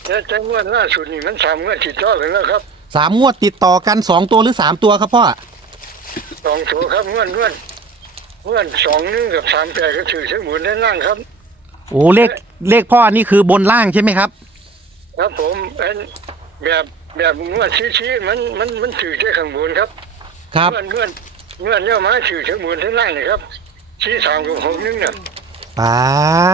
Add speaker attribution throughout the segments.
Speaker 1: แต่งวดล่าสุดนี่มันสามงวดติดต่อกันแล้วครับ
Speaker 2: 3 งวดติดต่อกัน2 ตัวหรือ3 ตัวครับพ่อ
Speaker 1: 2 ตัวครับงวด21กับ38ก็ถือทั้งหมดด้านล่างครับ
Speaker 2: โอ้เลขพ่อนี่คือบนล่างใช่ไหมครับ
Speaker 1: ครับผมเป็นแบบงวดชี้มันถือแค่ข้างบนครับ
Speaker 2: ครับ
Speaker 1: งวดเนี่ยมาถือทั้งบนทั้งล่างเลยครับชี้3กับ6เนี่ย
Speaker 2: ป้า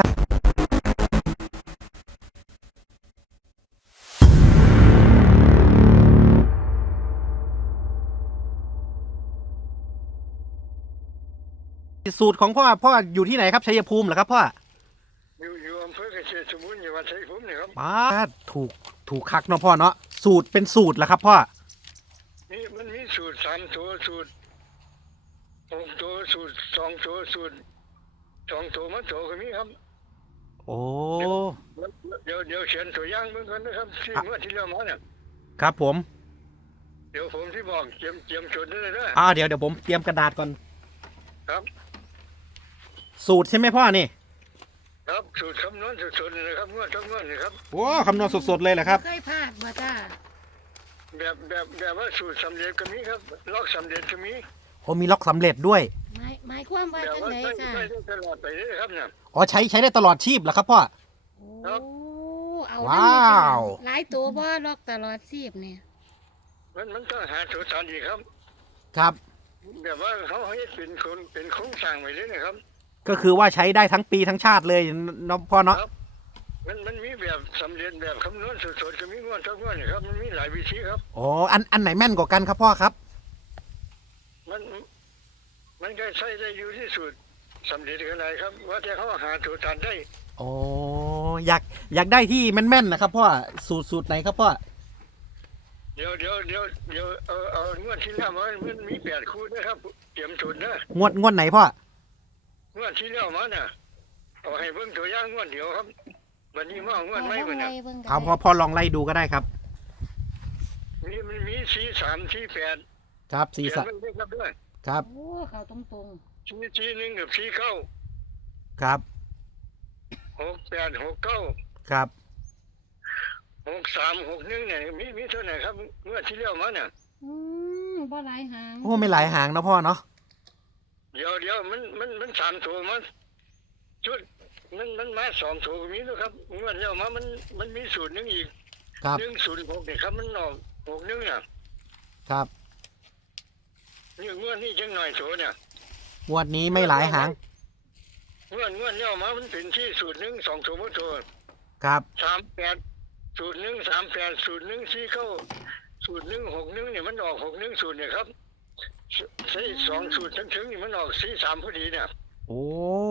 Speaker 2: สูตรของพ่ออยู่ที่ไหนครับชัยภูมิเหรอครับพ่อ
Speaker 1: อยู่อำเภอเกษตรสมบูรณ์จังหวัดชัยภูมิเนี่ยครับ
Speaker 2: ป้าถูกคักเนาะพ่อเนาะสูตรเป็นสูตรเหรอครับพ่อ
Speaker 1: นี่มันมีสูตร3 ตัวสูตร6 ตัวสูตร2 ตัวสูตร2 ตัวมันโตก็มีครับ
Speaker 2: โอ้
Speaker 1: เดี๋ยวเขียนตัวอย่างเบื้องต้นนะครับที่เมื่อที่เรามาเนี่ย
Speaker 2: ครับผม
Speaker 1: เดี๋ยวผมที่บอกเตรียมจดได้เลยนะ
Speaker 2: เดี๋ยวผมเตรียมกระดาษก่อน
Speaker 1: ครับ
Speaker 2: สูตรใช่ไหมพ่อนี่
Speaker 1: ครับสูตรคำนวณสดๆเลยนะครับงวดเลยครับ
Speaker 2: โอ้คำนวณสดๆเลยเหรอครับ
Speaker 3: เคยพลาดมาจ้า
Speaker 1: แบบว่าสูตรสำเร็จก็มีครับล็อกสำเร็จก็มี
Speaker 2: โอ้มีล็อกสำเร็จด้วย
Speaker 3: หมายความว่าจังไหนจ้า
Speaker 1: ตลอดไปเลยครับเนี่ย
Speaker 2: ใช้ได้ตลอดชีพเหรอครับพ่อ
Speaker 3: โอ้เอา
Speaker 2: ว้าว
Speaker 3: หลายตัวบ่ล็อกตลอดชีพเนี่ย
Speaker 1: มันต้องหาสูตรสารอีกครับ
Speaker 2: ครับ
Speaker 1: แบบว่าเขาให้เป็นโครงสร้างไว้เลยนะครับ
Speaker 2: ก็คือว่าใช้ได้ทั้งปีทั้งชาติเลยเนาะพ่อเนาะ
Speaker 1: มันมีแบบสำเร็จแบบคำนวณสดๆก็มีงวดเนี่ยครับมันมีหลายวิธีครับ
Speaker 2: อ๋ออันไหนแม่นกว่ากันครับพ่อครับ
Speaker 1: มันก็ใช้ได้อยู่ที่สุดสำเร็จกันไหนครับว่าแต่เขาหาสูตรสารได้
Speaker 2: อ๋ออยากได้ที่แม่นๆนะครับพ่อสูตรไหนครับพ่อ
Speaker 1: เดี๋ยวเอางวดที่แล้วมันมี8 คู่นะครับเตรียมจุดนะ
Speaker 2: งวดไหนพ่อง
Speaker 1: วดที่แล้วมาน่ะเอาให้เบิ่งตัวอย่างงวดเดียวครับวันนี้มางวดไม่เหมือนน่ะ
Speaker 2: เอาพ่อลองไล่ดูก็ได้ครับ
Speaker 1: มันมี4 3 4 8
Speaker 2: ครับ4 3
Speaker 1: ครับด้วย
Speaker 2: ครับ
Speaker 3: โอ้เขาตรง
Speaker 1: 4 1กับ4 9
Speaker 2: ครับ
Speaker 1: 6 8 6 9
Speaker 2: ครับ
Speaker 1: 6 3 6 1เนี่ยมีเท่าไหร่ครับงวดที่แล้วมาเนี่ย
Speaker 3: บ่หลายหาง
Speaker 2: โอ้ไม่หลายหางนะพ่อเนาะ
Speaker 1: เดี๋ยวมัน3 ตัวมันชุดมันมา2 ตัวมีนะครับงวดแล้วมามันมีสูตรนึงอีก106เนี่ยครับมันออก6 1เนี่ย
Speaker 2: ครับ
Speaker 1: นี่งวดนี้จังหน่อยโสเนี่ย
Speaker 2: งวดนี้ไม่หลายหาง
Speaker 1: งวดเนี่ยมามันเป็นที่สูตร1 2 ตัวตัว
Speaker 2: ครับ
Speaker 1: 38สูตร1 38สูตร1 4 9สูตร1 6 1เนี่ยมันออก6 1สูตรเนี่ยครับใช้2 สูตรถึงนี่มันออก4 3พอดีเนี่ย
Speaker 2: โอ้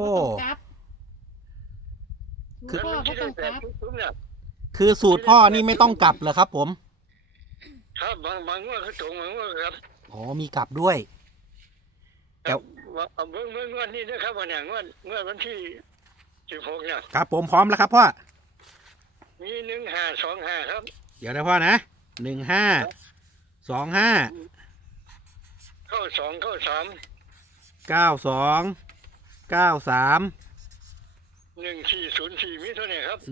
Speaker 2: คือสูตรพ่อนี่ไม่ต้องกลับเหรอครับผม
Speaker 1: ครับบางงวดก็ตรงบางงวดครับ
Speaker 2: อ๋อมีกลับด้วย
Speaker 1: แต่เบิ่งงวดนี้นะครับวันเนี่ยงวดวันที่16เนี่ย
Speaker 2: ครับผมพร้อมแล้วครับพ่อ
Speaker 1: มี1525ครับ
Speaker 2: เดี๋ยวนะพ่อนะ1525
Speaker 1: เข้า2เข้า
Speaker 2: 3 92 93
Speaker 1: 1404มีเท่าไหร่ครับ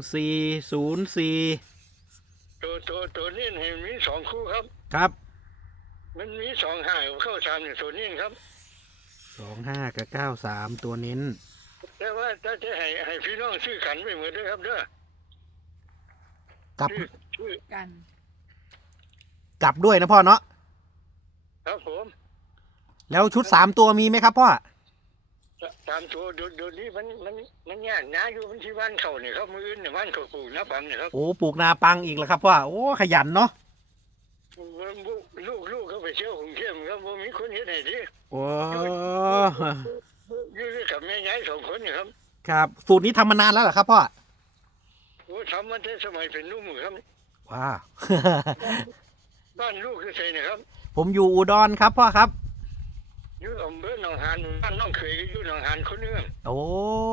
Speaker 2: 1404
Speaker 1: ตัวนี้เห็นมี2 คู่ครับ
Speaker 2: ครับ
Speaker 1: มันมี25เข้า3เนี่ยตัวนี้ครับ
Speaker 2: 25กับ93ตัวเน้น
Speaker 1: แต่ว่าถ้าจะให้พี่น้องซื้อขันไปหมดด้วยครับเด้
Speaker 2: อกลับ
Speaker 3: กัน
Speaker 2: กลับด้วยนะพ่อเนาะ
Speaker 1: ครับผม
Speaker 2: แล้วชุด3 ตัวมีไหมครับพ่อ
Speaker 1: 3 ตัวดูนี้มันยากนะอยู่ที่บ้านเขาเนี่ยครับมืออื่นเนี่ยบ้านเขาปลูกนาปังเนี่ยครับ
Speaker 2: โอ้ปลูกนาปังอีกแล้วครับพ่อโอ้ขยันเนาะ
Speaker 1: ลูกเขาไปเที่ยวกรุงเทพครับมีคนเห็นไหนที่
Speaker 2: โอ้
Speaker 1: อยู่กับแม่ยาย2 คนเนี่ยครับ
Speaker 2: ครับสูตรนี้ทำมานานแล้วเหรอครับพ่อ
Speaker 1: โอ้ทำมาตั้งสมัยเป็นนุ่มครับ
Speaker 2: ว้า
Speaker 1: บ้านลูกคือใครเนี่ยครับ
Speaker 2: ผมอยู่อุดรครับพ่อครับ
Speaker 1: อยู่อำเภอหนองหานบ้านน้องเคยอยู่หนองหานคนนึง
Speaker 2: โอ้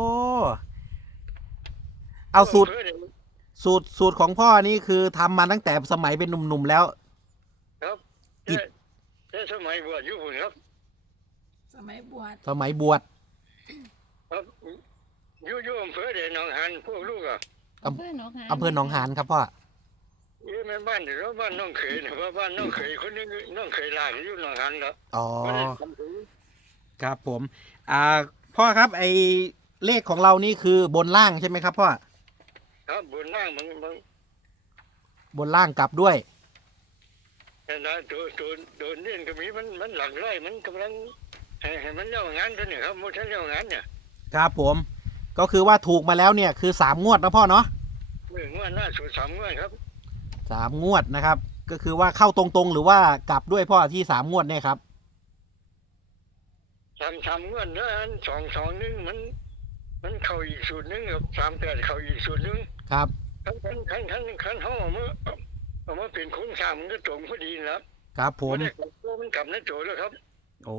Speaker 2: เอาสูตรของพ่อนี่คือทำมาตั้งแต่สมัยเป็นหนุ่มๆแล้ว
Speaker 1: ครับแต่สมัยบวชอยู่หุ่นครับ
Speaker 3: สมัยบวช
Speaker 1: ครับอยู่อำเภอเดชหนองหานพวกลูกอ่ะ
Speaker 3: อำเภอหนองหาน
Speaker 2: อำเภอหนองหานครับพ่อ
Speaker 1: แม่บ้านหรือว่าบ้านน้องเขยนะว่าบ้านน้องเขยคนนึงน้องเขยหลานอยู่หนองหันแล้ว
Speaker 2: อ๋อ
Speaker 1: ไม่ได้ทำถึง
Speaker 2: ครับผมพ่อครับไอเลขของเรานี่คือบนล่างใช่ไหมครับพ่อ
Speaker 1: ครับบนล่างมัน
Speaker 2: บนล่างกลับด้วย
Speaker 1: แต่ละโดนเล่นก็มีมันหลักร้อยมันกำลังให้มันเล่างานกันเนี่ยครับมันเล่างานเนี่ย
Speaker 2: ครับผม ก็คือว่าถูกมาแล้วเนี่ยคือ3 งวดนะพ่อเนาะ
Speaker 1: งวดล่าสุด3 งวดครับ
Speaker 2: 3 งวดนะครับ ก็คือว่าเข้าตรงๆหรือว่ากลับด้วยพ่อที่3 งวดเนี่ยครับ
Speaker 1: 3 งวดแล้วอัน221มันเข้าอีกสูตรนึงครับ38เข้าอีกสูตรนึง
Speaker 2: ครับ
Speaker 1: ขั้นห้องเอามาเป็นโครงสร้างมันก็ตรงพอดีนะครับ
Speaker 2: ครับผม
Speaker 1: ได้กลับตัวมันกลับในโจแล้วครับ
Speaker 2: โอ้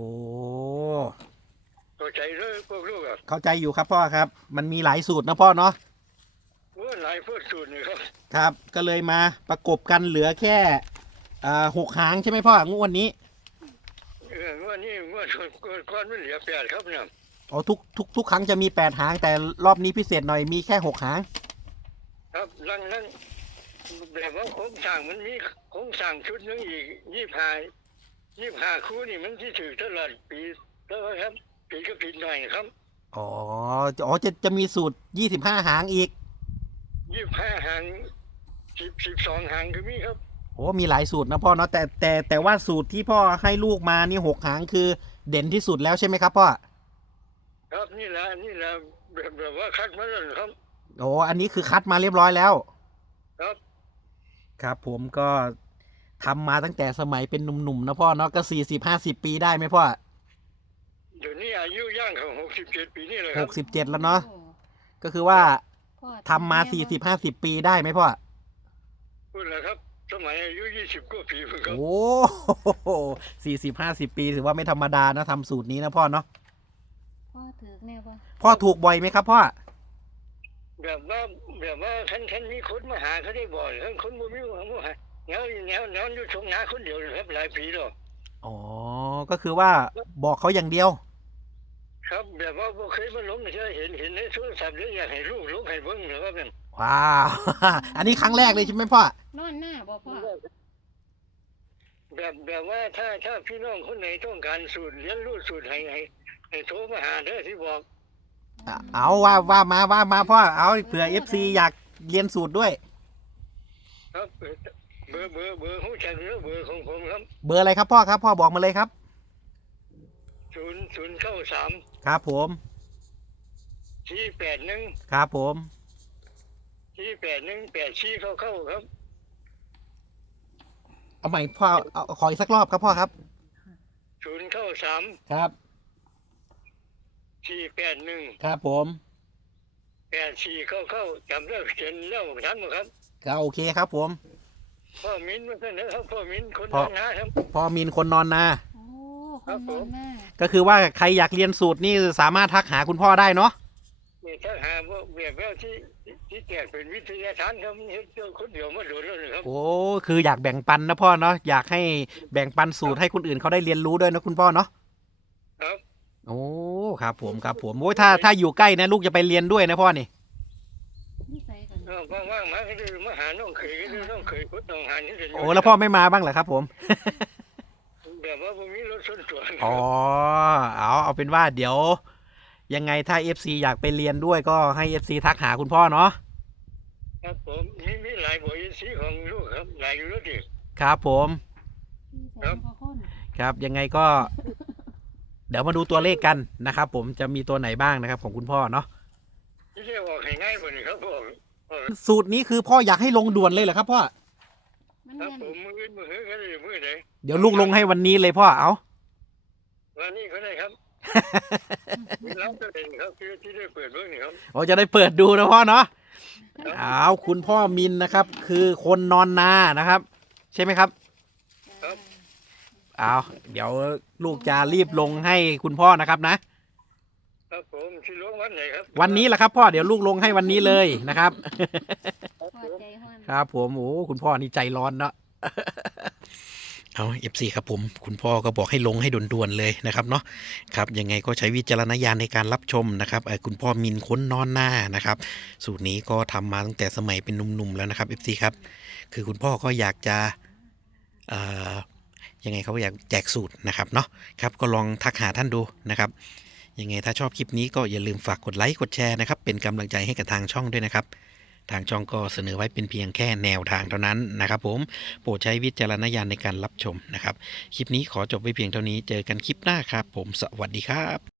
Speaker 1: ตัวใจเลยพวกลูกอ่ะ
Speaker 2: เข้าใจอยู่ครับพ่อครับ มันมีหลายสูตรนะพ่อเนาะ
Speaker 1: ว่าหลายพวกสูตรนี่ครับ
Speaker 2: ครับ ก็เลยมาประกบกันเหลือแค่6 หางใช่ไหมพ่องวดนี้
Speaker 1: งวดนี้งวดก้อนมันเหลือ8ครับเนี่ย
Speaker 2: อ๋อทุกครั้งจะมี8 หาง แต่รอบนี้พิเศษหน่อยมีแค่6 หาง
Speaker 1: ครับลังแบบว่าโครงสร้างมันมีโครงสร้างชุดนึงอีก25คู่นี่มันที่ถือตลอดปีแล้วครับปีก็ผิดหน่อยครับ
Speaker 2: อ๋อจะมีสูตร25 หางอีก
Speaker 1: 25หาง12หางก็มีครับ
Speaker 2: โอ้มีหลายสูตรนะพ่อเนาะแต่ว่าสูตรที่พ่อให้ลูกมานี่6 หางคือเด่นที่สุดแล้วใช่ไหมครับพ่อ
Speaker 1: ครับนี่แหละแบบว่าคัดมาแล้วครับ
Speaker 2: โอ้อันนี้คือคัดมาเรียบร้อยแล้ว
Speaker 1: ครับ
Speaker 2: ครับผมก็ทำมาตั้งแต่สมัยเป็นหนุ่มๆนะพ่อเนาะก็40-50 ปีได้ไหมพ่อ
Speaker 1: เดี๋ยวนี้อายุย่างของ67 ปีนี่เลยครับ
Speaker 2: 67แล้วเนาะก็คือว่า
Speaker 3: พ่อ
Speaker 2: ทำมา40-50 ปีได้ไหมพ่อ
Speaker 1: พูดแล้วครับ สมัยอายุ20 กว่าปีเพิ่งครับ
Speaker 2: โอ้40-50 ปีถือว่าไม่ธรรมดานะทำสูตรนี้นะพ่อเนาะ
Speaker 3: พ่อถือแน่บ่
Speaker 2: พ่อถูกบ่อยไหมครับพ่อ
Speaker 1: แบบว่าคันมีคนมาหาเขาได้บ่อยคันคนบ่มีมาหาแนวอยู่ชงนาคนเดียวเลยครับหลายปีแล้ว
Speaker 2: อ๋อก็คือว่าบอกเขาอย่างเดียว
Speaker 1: ครับแบบว่าบ่เคยมาล้มเฉยเห็นในโทรศัพท์หรืออยากให้ลูกล้มให้เบิ่งนะครับเนี่ย
Speaker 2: ว้าว อันนี้ครั้งแรกเลยใช่ไหมพ่อ
Speaker 3: นอนหน้าบ่พ่อ
Speaker 1: แบบว่าถ้าพี่น้องคนไหนต้องการสูตรเรียนรู้สูตรให้โทรมาหาเด้อที่บอก
Speaker 2: เอาว่ามาพ่อเอาเผื่อ FC อยากเรียนสูตรด้วย
Speaker 1: ครับเบอร์หูจักเรือเบอร์ของผมครับ
Speaker 2: เบอร์อะไรครับพ่อครับพ่อบอกมาเลยครับ
Speaker 1: 093
Speaker 2: ครับผม
Speaker 1: 481
Speaker 2: ครับผม
Speaker 1: 481 84เข้าครับ
Speaker 2: เอาใหม่พ่อเอาขออีกสักรอบครับพ่อครับ
Speaker 1: 093
Speaker 2: ครับ
Speaker 1: 481
Speaker 2: ครับผม
Speaker 1: 84เข้าจำได้เขียนแล้วทันบ่ครับ
Speaker 2: ก็โอเคครับผม
Speaker 1: พ่อมิ้นมาเสนอครับพ่อมิ้นคน
Speaker 2: พ่อ
Speaker 1: นั้นนะครับ
Speaker 2: พ่อมีนคนนอนนา
Speaker 3: โอ้คนนอนหน้า
Speaker 2: ก็คือว่าใครอยากเรียนสูตรนี่สามารถทักหาคุณพ่อได้เนาะ
Speaker 1: นี่ถ้าหาว่าแบบที่แจกเป็นวิทยาทานครับเฮ็ดเจ้าคนเดียวมาโดนแล้วนะครับ
Speaker 2: โอ้คืออยากแบ่งปันนะพ่อเนาะอยากให้แบ่งปันสูตรให้คนอื่นเขาได้เรียนรู้ด้วยนะคุณพ่อเนาะ
Speaker 1: ครับ
Speaker 2: โอ้ครับผมโอ้ยถ้าอยู่ใกล้นะลูกจะไปเรียนด้วยนะพ่อนี่
Speaker 3: นิสัยกัน
Speaker 1: ว่างๆมาก็ได้มาหาน้องเขยก็ได้น้องเขยคนต้องหานี่เป็น
Speaker 2: โอ้แล้วพ่อไม่มาบ้างเหรอครับผม
Speaker 1: แบบว่าผมมีรถส่วนตัวนะ
Speaker 2: อ๋อเอาเป็นว่าเดี๋ยว ยังไงถ้า FC อยากไปเรียนด้วยก็ให้ FC ทักหาคุณพ่อเนาะ
Speaker 1: ครับผมมีหลายบริษัทของลูกครับหลายอยู่แล้วดิ
Speaker 2: ครับผม
Speaker 3: พี่แสนกว่าคน
Speaker 2: ครับยังไงก็ เดี๋ยวมาดูตัวเลขกันนะครับผมจะมีตัวไหนบ้างนะครับของคุณพ่อเนาะ
Speaker 1: ที่จะออกให้ง่ายกว่านี้ครับพ่อ
Speaker 2: สูตรนี้คือพ่ออยากให้ลงด่วนเลยเหรอครับพ่อ
Speaker 3: มัน
Speaker 1: ครับ
Speaker 3: แน่น
Speaker 1: ผมมือก็ได้มือไหน
Speaker 2: เดี๋ยวลูกลงให้วันนี้เลยพ่อเอา
Speaker 1: วันนี้ก็ได้ครับรับก็ได้ครับที่ได้เปิดเบื้องนี่ครับ
Speaker 2: เราจะได้เปิดดูนะพ่อเนาะเอาคุณพ่อมินนะครับ คือคนนอนนานะครับ ใช่ไหมครับเอาเดี๋ยวลูกจะรีบลงให้คุณพ่อนะครับนะครับ
Speaker 1: ผมที่ลงวันไหนครับ
Speaker 2: วันนี้แหละครับพ่อเดี๋ยวลูกลงให้วันนี้เลยนะครับ
Speaker 3: พ่อใจฮ้อน
Speaker 2: ครับผมโอ้คุณพ่อนี่ใจร้อนเนาะเอา FC ครับผมคุณพ่อก็บอกให้ลงให้ด่วนๆเลยนะครับเนาะครับยังไงก็ใช้วิจารณญาณในการรับชมนะครับคุณพ่อมินค้นนอนหน้านะครับสูตรนี้ก็ทำมาตั้งแต่สมัยเป็นหนุ่มๆแล้วนะครับ FC ครับคือคุณพ่อก็อยากจะเอ่อยังไงเขาอยากแจกสูตรนะครับเนาะครับก็ลองทักหาท่านดูนะครับยังไงถ้าชอบคลิปนี้ก็อย่าลืมฝากกดไลค์กดแชร์นะครับเป็นกำลังใจให้กับทางช่องด้วยนะครับทางช่องก็เสนอไว้เป็นเพียงแค่แนวทางเท่านั้นนะครับผมโปรดใช้วิจารณญาณในการรับชมนะครับคลิปนี้ขอจบไว้เพียงเท่านี้เจอกันคลิปหน้าครับผมสวัสดีครับ